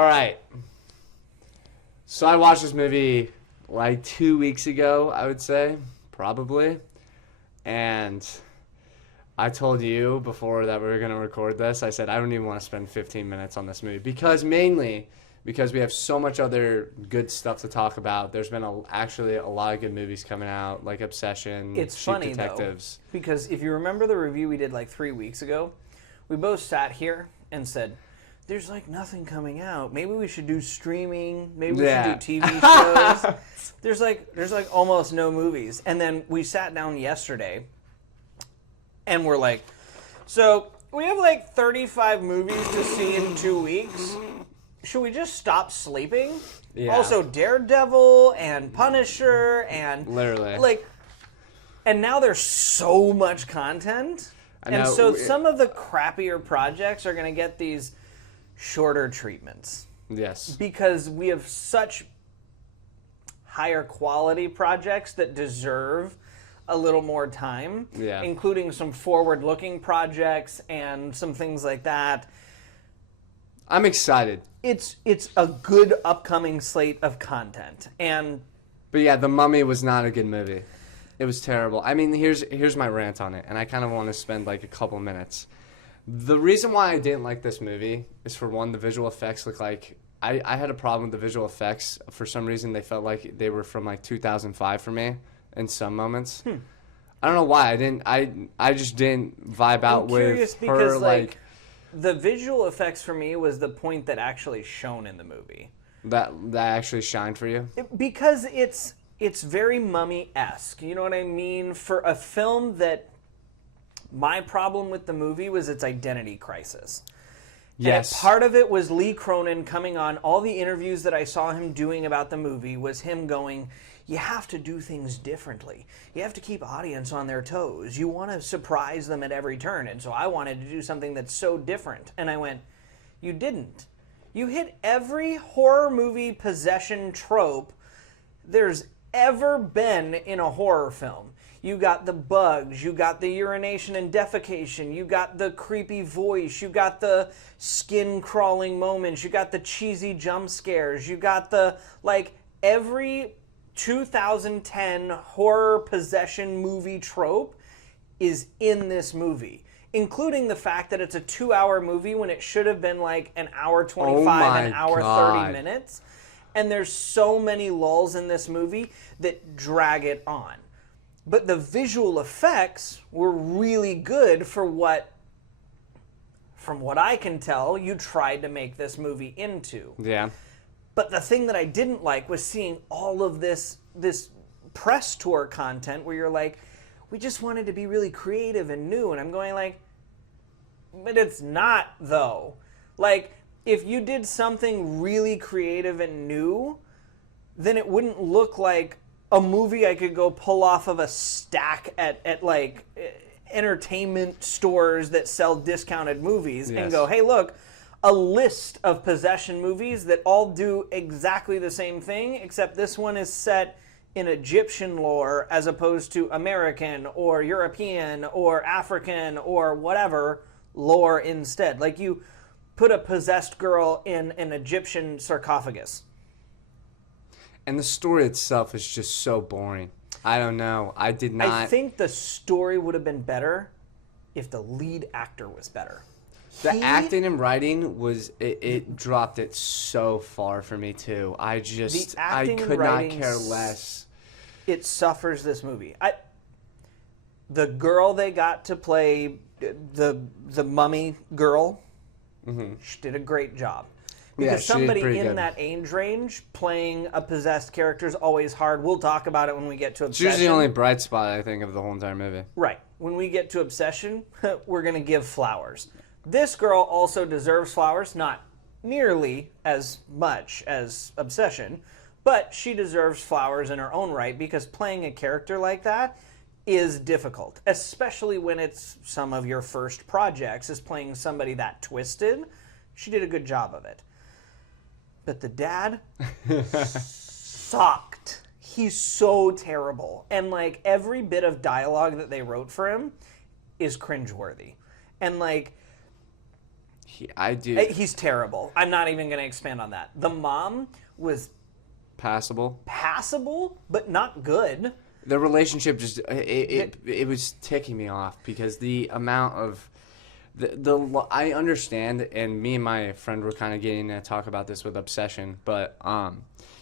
All right. So I watched this movie like 2 weeks ago, I would say, probably. And I told you before that we were going to record this, I said I don't even want to spend 15 minutes on this movie because we have so much other good stuff to talk about. There's been actually a lot of good movies coming out, like Obsession, It's Cheap funny, Detectives. though, because if you remember the review we did like 3 weeks ago, we both sat here and said, there's like nothing coming out. Maybe we should do streaming. Maybe we should do TV shows. There's like almost no movies. And then we sat down yesterday and we're like, so we have like 35 movies to see in 2 weeks. Should we just stop sleeping? Yeah. Also, Daredevil and Punisher and Literally. And now there's so much content. And so some of the crappier projects are going to get these shorter treatments. Yes. Because we have such higher quality projects that deserve a little more time, including some forward-looking projects and some things like that. I'm excited. It's a good upcoming slate of content. But yeah, The Mummy was not a good movie. It was terrible. I mean, here's my rant on it, and I kind of want to spend like a couple minutes. The reason why I didn't like this movie is, for one, the visual effects look like... I had a problem with the visual effects. For some reason, they felt like they were from like 2005 for me in some moments. I don't know why. I just didn't vibe out with her, because, like... The visual effects for me was the point that actually shone in the movie. That actually shined for you? Because it's very Mummy-esque. You know what I mean? For a film that... My problem with the movie was its identity crisis. Yes. And part of it was Lee Cronin coming on. All the interviews that I saw him doing about the movie was him going, you have to do things differently. You have to keep audience on their toes. You want to surprise them at every turn. And so I wanted to do something that's so different. And I went, you didn't. You hit every horror movie possession trope there's ever been in a horror film. You got the bugs, you got the urination and defecation, you got the creepy voice, you got the skin crawling moments, you got the cheesy jump scares, you got the, like, every 2010 horror possession movie trope is in this movie, including the fact that it's a 2-hour movie when it should have been like an hour 25, an hour 30 minutes. And there's so many lulls in this movie that drag it on. But the visual effects were really good for what, from what I can tell, you tried to make this movie into. Yeah. But the thing that I didn't like was seeing all of this press tour content where you're like, we just wanted to be really creative and new. And I'm going like, but it's not, though. Like, if you did something really creative and new, then it wouldn't look like a movie I could go pull off of a stack at like entertainment stores that sell discounted movies and go, hey, look, a list of possession movies that all do exactly the same thing, except this one is set in Egyptian lore as opposed to American or European or African or whatever lore instead. Like, you put a possessed girl in an Egyptian sarcophagus. And the story itself is just so boring. I don't know. I did not... I think the story would have been better if the lead actor was better. The acting and writing was... It dropped it so far for me, too. I could not care less. It suffers this movie. The girl they got to play the mummy girl, she did a great job. Because somebody in that age range playing a possessed character is always hard. We'll talk about it when we get to Obsession. It's usually the only bright spot, I think, of the whole entire movie. Right. When we get to Obsession, we're going to give flowers. This girl also deserves flowers, not nearly as much as Obsession, but she deserves flowers in her own right because playing a character like that is difficult, especially when it's some of your first projects, is playing somebody that twisted. She did a good job of it. But the dad sucked. He's so terrible. And, like, every bit of dialogue that they wrote for him is cringeworthy. And, like, I do. He's terrible. I'm not even going to expand on that. The mom was Passable. but not good. The relationship just it was ticking me off because the amount of I understand, and me and my friend were kind of getting to talk about this with Obsession, but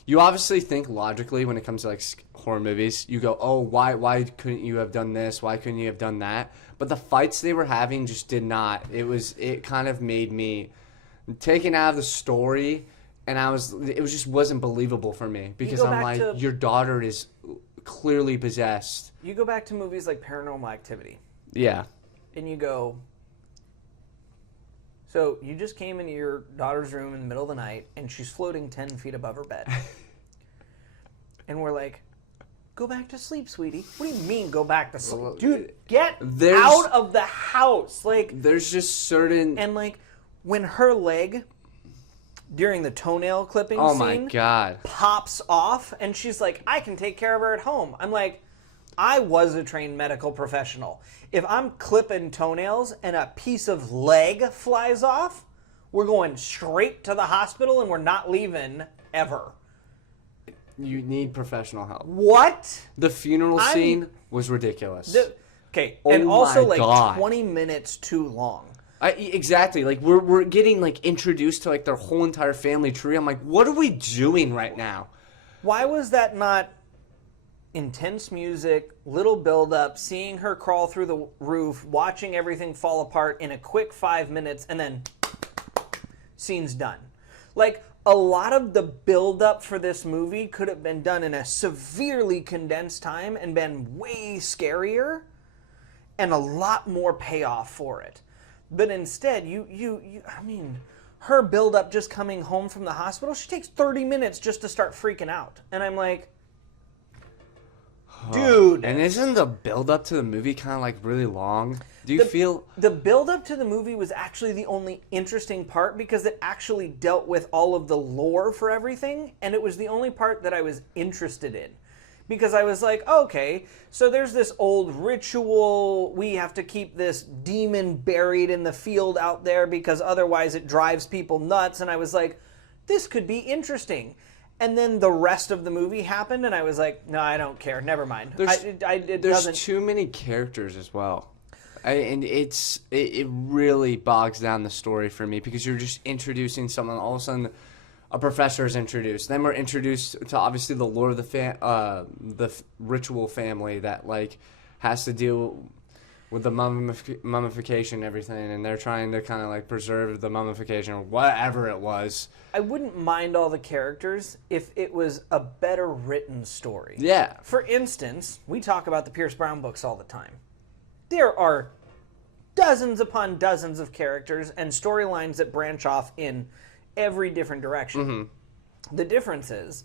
you obviously think logically when it comes to like horror movies. You go, oh, why couldn't you have done this? Why couldn't you have done that? But the fights they were having just did not. It kind of made me taken out of the story, and it just wasn't believable for me because I'm like, your daughter is clearly possessed. You go back to movies like Paranormal Activity. Yeah. And you go, so you just came into your daughter's room in the middle of the night and she's floating 10 feet above her bed. And we're like, go back to sleep, sweetie. What do you mean go back to sleep? Dude, get out of the house. Like, there's just certain... And like, when her leg... during the toenail clipping oh scene, my God, pops off, and she's like, I can take care of her at home. I'm like, I was a trained medical professional. If I'm clipping toenails and a piece of leg flies off, we're going straight to the hospital and we're not leaving ever. You need professional help. What? The funeral scene was ridiculous. And also like God. 20 minutes too long. Exactly. Like we're getting like introduced to like their whole entire family tree. I'm like, what are we doing right now? Why was that not intense music, little build up, seeing her crawl through the roof, watching everything fall apart in a quick 5 minutes, and then scene's done? Like, a lot of the build up for this movie could have been done in a severely condensed time and been way scarier and a lot more payoff for it. But instead, I mean, her build-up just coming home from the hospital, she takes 30 minutes just to start freaking out. And I'm like, dude. And isn't the build-up to the movie kind of like really long? Do you feel... The build-up to the movie was actually the only interesting part because it actually dealt with all of the lore for everything. And it was the only part that I was interested in. Because I was like, okay, so there's this old ritual. We have to keep this demon buried in the field out there because otherwise it drives people nuts. And I was like, this could be interesting. And then the rest of the movie happened, and I was like, no, I don't care. Never mind. There's too many characters as well. And it really bogs down the story for me because you're just introducing someone, all of a sudden... a professor is introduced. Then we're introduced to obviously the lore of the ritual family that like has to deal with the mummification and everything, and they're trying to kind of like preserve the mummification or whatever it was. I wouldn't mind all the characters if it was a better written story. Yeah. For instance, we talk about the Pierce Brown books all the time. There are dozens upon dozens of characters and storylines that branch off in every different direction. Mm-hmm. The difference is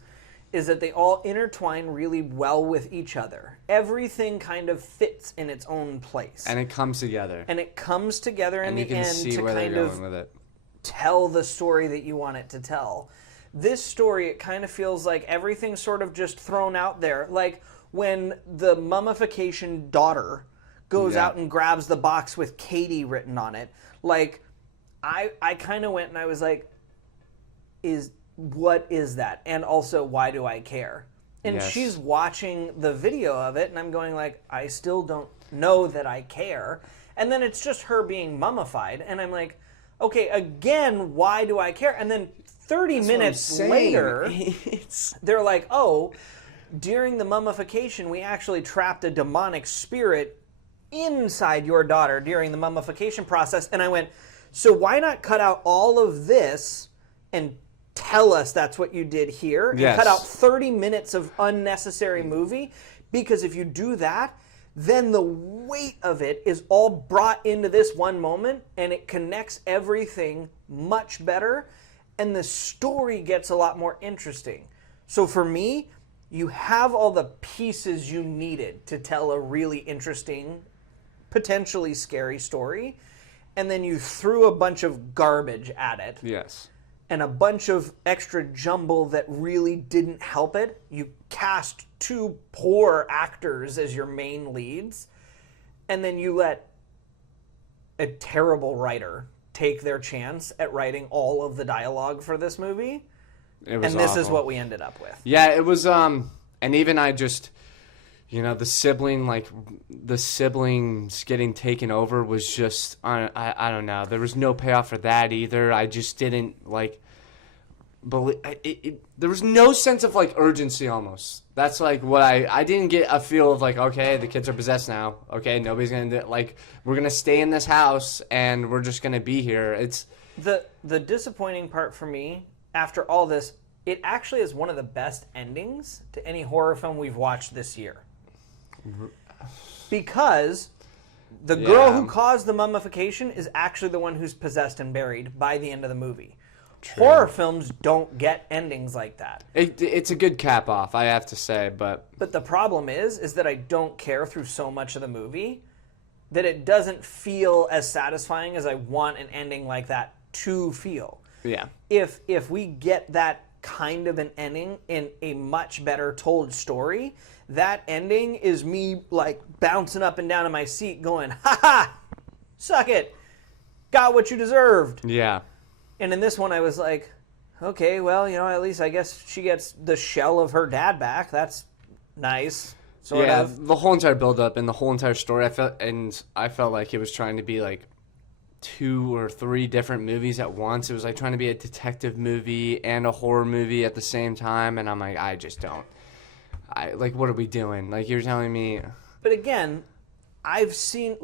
that they all intertwine really well with each other. Everything kind of fits in its own place. And it comes together. And it comes together in the end to kind of tell the story that you want it to tell. This story, it kind of feels like everything's sort of just thrown out there. Like when the mummification daughter goes out and grabs the box with Katie written on it. Like, I kind of went and I was like, what is that? And also, why do I care? And she's watching the video of it, and I'm going like, I still don't know that I care. And then it's just her being mummified, and I'm like, okay, again, why do I care? And then 30 minutes later, they're like, oh, during the mummification, we actually trapped a demonic spirit inside your daughter during the mummification process. And I went, so why not cut out all of this and tell us that's what you did here and cut out 30 minutes of unnecessary movie? Because if you do that, then the weight of it is all brought into this one moment and it connects everything much better and the story gets a lot more interesting. So for me, you have all the pieces you needed to tell a really interesting, potentially scary story, and then you threw a bunch of garbage at it. Yes. And a bunch of extra jumble that really didn't help it. You cast two poor actors as your main leads, and then you let a terrible writer take their chance at writing all of the dialogue for this movie. It was And this awful. is what we ended up with. Yeah, it was, and even I just, the siblings getting taken over was just, I don't know. There was no payoff for that either. I just didn't, believe, there was no sense of, urgency almost. That's, what I didn't get a feel of, okay, the kids are possessed now. Okay, nobody's going to, we're going to stay in this house, and we're just going to be here. It's... The disappointing part for me, after all this, it actually is one of the best endings to any horror film we've watched this year. Because the girl who caused the mummification is actually the one who's possessed and buried by the end of the movie. True. Horror films don't get endings like that. It's a good cap off, I have to say, but the problem is that I don't care through so much of the movie that it doesn't feel as satisfying as I want an ending like that to feel. Yeah. If we get that kind of an ending in a much better told story, that ending is me bouncing up and down in my seat going, ha ha, suck it, got what you deserved. Yeah. And in this one I was like, okay, well, at least I guess she gets the shell of her dad back. That's nice. Sort of. The whole entire build-up and the whole entire story, I felt like it was trying to be 2 or 3 different movies at once. It was trying to be a detective movie and a horror movie at the same time, and I'm like, I just don't. What are we doing? You're telling me. But again, I've seen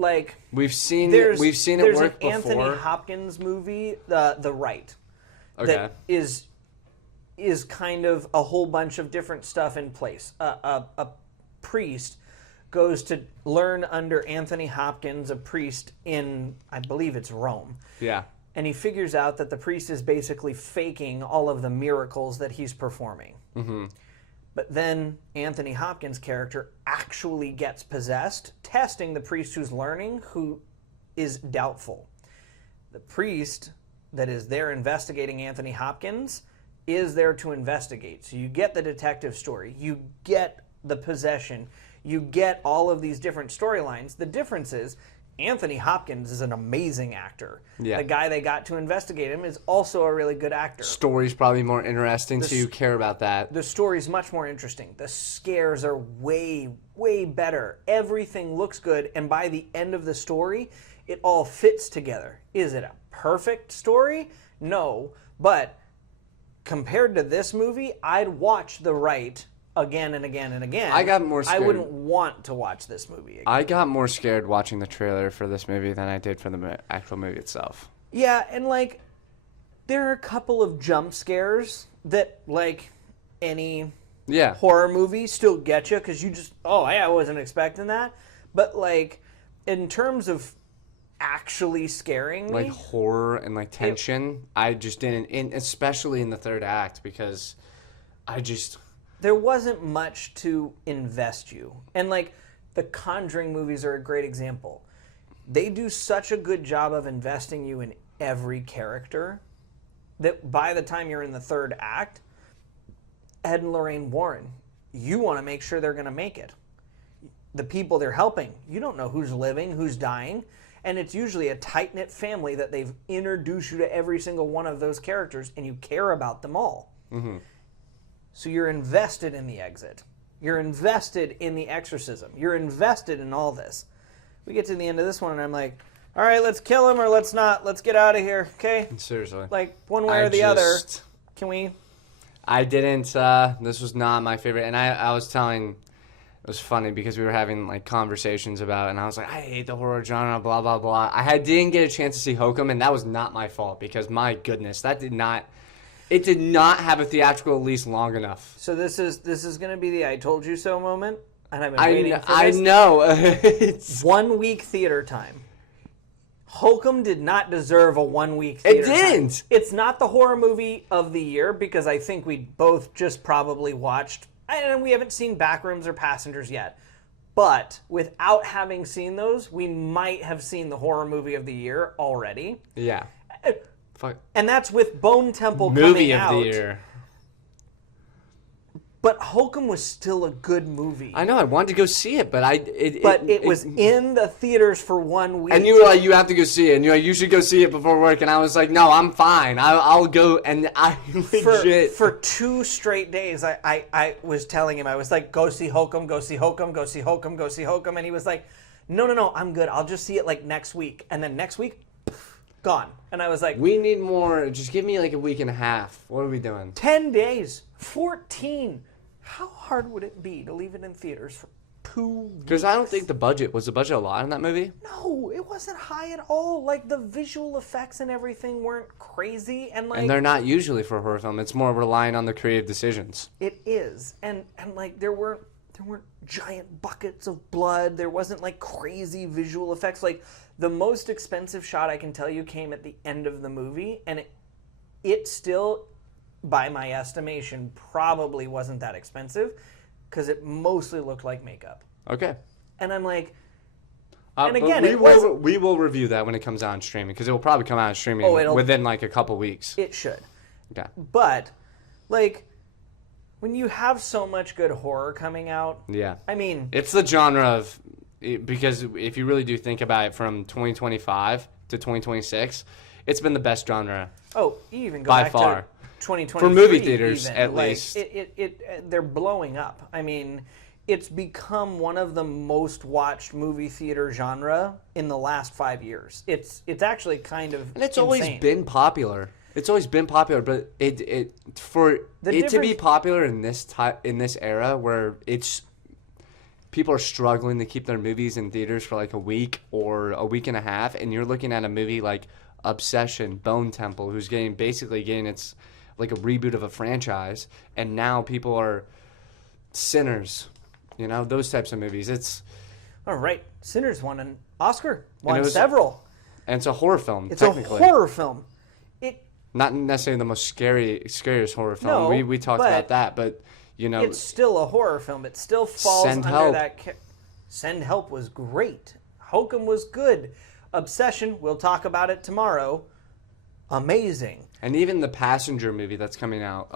we've seen it work before. There's an Anthony Hopkins movie, The Right, that is kind of a whole bunch of different stuff in place. A priest goes to learn under Anthony Hopkins, a priest in, I believe it's Rome. Yeah. And he figures out that the priest is basically faking all of the miracles that he's performing. Mm-hmm. But then Anthony Hopkins' character actually gets possessed, testing the priest who's learning, who is doubtful. The priest that is there investigating Anthony Hopkins is there to investigate. So you get the detective story. You get the possession. You get all of these different storylines. The difference is Anthony Hopkins is an amazing actor. Yeah. The guy they got to investigate him is also a really good actor. Story's probably more interesting, so you care about that. The story's much more interesting. The scares are way, way better. Everything looks good, and by the end of the story, it all fits together. Is it a perfect story? No, but compared to this movie, I'd watch The Right again and again and again. I got more scared. I wouldn't want to watch this movie again. I got more scared watching the trailer for this movie than I did for the actual movie itself. Yeah, and there are a couple of jump scares that any horror movie still get you because you just, I wasn't expecting that. But in terms of actually scaring me, horror and tension, I just didn't, especially in the third act, because there wasn't much to invest you. And the Conjuring movies are a great example. They do such a good job of investing you in every character that by the time you're in the third act, Ed and Lorraine Warren, you want to make sure they're going to make it. The people they're helping, you don't know who's living, who's dying, and it's usually a tight-knit family that they've introduced you to every single one of those characters, and you care about them all. Mm-hmm. So you're invested in the exit. You're invested in the exorcism. You're invested in all this. We get to the end of this one, and I'm like, all right, let's kill him or let's not. Let's get out of here, okay? Seriously. One way or the other. Can we? I didn't. This was not my favorite. And I was telling, it was funny because we were having conversations about it, and I was like, I hate the horror genre, blah, blah, blah. Didn't get a chance to see Hokum, and that was not my fault because, my goodness, it did not have a theatrical release long enough. So this is going to be the I told you so moment, and I've been waiting for this. I know. 1 week theater time. Hokum did not deserve a 1 week theater time. It didn't. It's not the horror movie of the year because I think we both just probably watched, and we haven't seen Backrooms or Passengers yet. But without having seen those, we might have seen the horror movie of the year already. Yeah. Fuck. And that's with Bone Temple movie coming out. Movie of the year. But Hokum was still a good movie. I know. I wanted to go see it, but it was in the theaters for 1 week. And you were like, you have to go see it. And you're like, you should go see it before work. And I was like, no, I'm fine. I'll go. And I legit... For 2 straight days, I was telling him, I was like, go see Hokum, go see Hokum, go see Hokum, go see Hokum. And he was like, no, I'm good. I'll just see it like next week. And then next week, gone. And I was like... We need more. Just give me like a week and a half. What are we doing? 10 days. 14. How hard would it be to leave it in theaters for 2 weeks? Because I don't think the budget... Was the budget a lot in that movie? No, it wasn't high at all. Like, the visual effects and everything weren't crazy. And they're not usually for a horror film. It's more relying on the creative decisions. It is. And like, there weren't giant buckets of blood. There wasn't, like, crazy visual effects. Like, the most expensive shot I can tell you came at the end of the movie. And it still... by my estimation, probably wasn't that expensive because it mostly looked like makeup. Okay. And I'm like, and again, we will review that when it comes out on streaming because it will probably come out on streaming within like a couple weeks. It should. Okay. But, like, when you have so much good horror coming out, yeah. I mean, it's the genre of, because if you really do think about it from 2025 to 2026, it's been the best genre. Oh, you even go by back far. to 2023 for movie theaters, even. at like, least. They're blowing up. I mean, it's become one of the most watched movie theater genre in the last 5 years. It's actually kind of and it's insane. always been popular. It's always been popular, but to be popular in this era where it's people are struggling to keep their movies in theaters for like a week or a week and a half, and you're looking at a movie like Obsession, Bone Temple, who's basically getting its like a reboot of a franchise, and now people are Sinners, those types of movies. It's all right. Sinners won an Oscar, won several, and it's a horror film. It's technically a horror film. Not necessarily the most scariest horror film. No, we talked about that, but it's still a horror film. It still falls under that. Send Help was great. Hokum was good. Obsession, we'll talk about it tomorrow. Amazing. And even the Passenger movie that's coming out.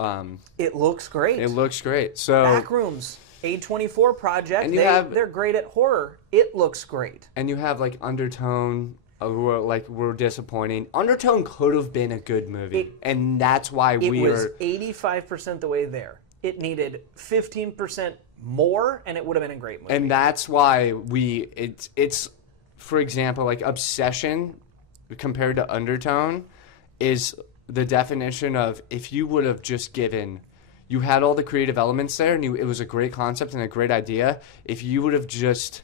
It looks great. It looks great. So Backrooms, A24 project. They're great at horror. It looks great. And you have like Undertone, who were disappointing. Undertone could have been a good movie, and that's why it was 85% the way there. It needed 15% more, and it would have been a great movie. And that's why it's for example, like Obsession compared to Undertone is the definition of if you would have just you had all the creative elements there and it was a great concept and a great idea. If you would have just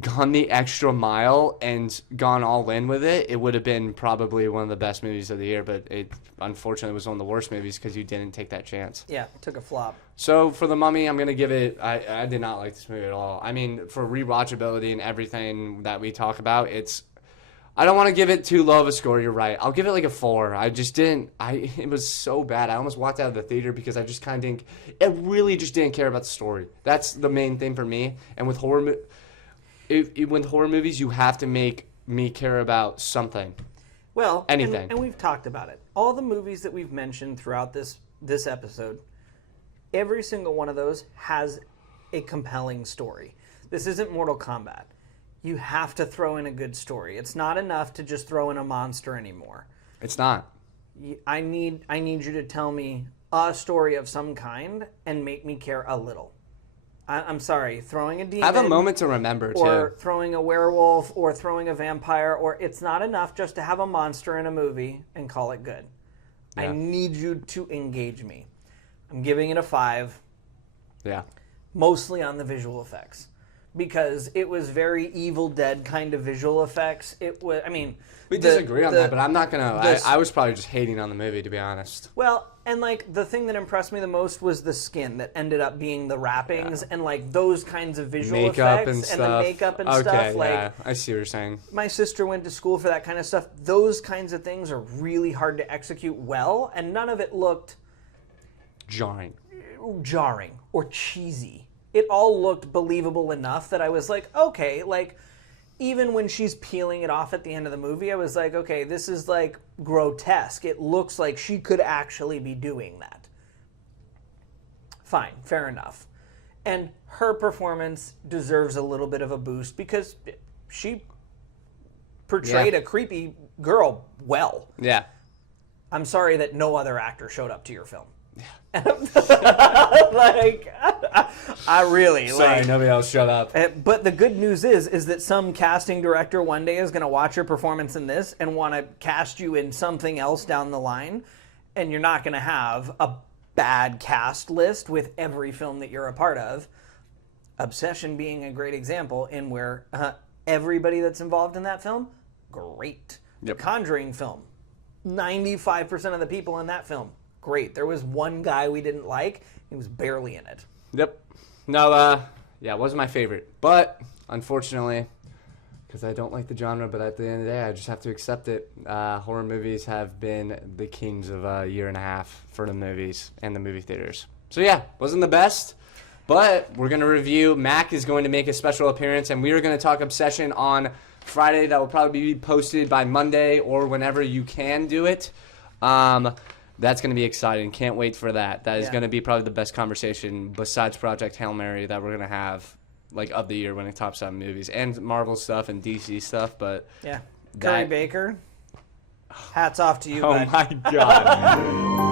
gone the extra mile and gone all in with it, it would have been probably one of the best movies of the year, but it unfortunately was one of the worst movies because you didn't take that chance. Yeah, it took a flop. So for The Mummy, I'm going to give it, I did not like this movie at all. I mean, for rewatchability and everything that we talk about, I don't want to give it too low of a score, you're right. I'll give it like a 4. I just didn't, it was so bad. I almost walked out of the theater because I just kind of really just didn't care about the story. That's the main thing for me. And with horror movies, you have to make me care about something. Well, anything. And we've talked about it. All the movies that we've mentioned throughout this episode, every single one of those has a compelling story. This isn't Mortal Kombat. You have to throw in a good story. It's not enough to just throw in a monster anymore. It's not. I need you to tell me a story of some kind and make me care a little. I'm sorry, throwing a demon... Have a moment to remember, or throwing a werewolf, or throwing a vampire, or it's not enough just to have a monster in a movie and call it good. Yeah. I need you to engage me. I'm giving it a 5. Yeah. Mostly on the visual effects. Because it was very Evil Dead kind of visual effects. It was, I mean... We disagree on that, but I'm not going to... I was probably just hating on the movie, to be honest. Well, and like, the thing that impressed me the most was the skin that ended up being the wrappings and like those kinds of visual effects and the makeup and stuff. Like, yeah, I see what you're saying. My sister went to school for that kind of stuff. Those kinds of things are really hard to execute well, and none of it looked... Jarring or cheesy. It all looked believable enough that I was like, okay, like... Even when she's peeling it off at the end of the movie, I was like, okay, this is like grotesque. It looks like she could actually be doing that. Fine, fair enough. And her performance deserves a little bit of a boost because she portrayed a creepy girl well. Yeah. I'm sorry that no other actor showed up to your film. Like, I really Sorry, nobody else showed up. But the good news is that some casting director one day is going to watch your performance in this and want to cast you in something else down the line, and you're not going to have a bad cast list with every film that you're a part of. Obsession being a great example in where everybody that's involved in that film, great. Yep. The Conjuring film, 95% of the people in that film, great. There was one guy we didn't like. He was barely in it. Yep. No, it wasn't my favorite. But, unfortunately, because I don't like the genre, but at the end of the day, I just have to accept it. Horror movies have been the kings of a year and a half for the movies and the movie theaters. So, yeah, wasn't the best. But we're going to review. Mac is going to make a special appearance, and we are going to talk Obsession on Friday. That will probably be posted by Monday or whenever you can do it. That's going to be exciting. Can't wait for that. That is going to be probably the best conversation besides Project Hail Mary that we're going to have of the year when it tops out movies and Marvel stuff and DC stuff. But yeah, Curry Baker, hats off to you. Oh, bud. my God.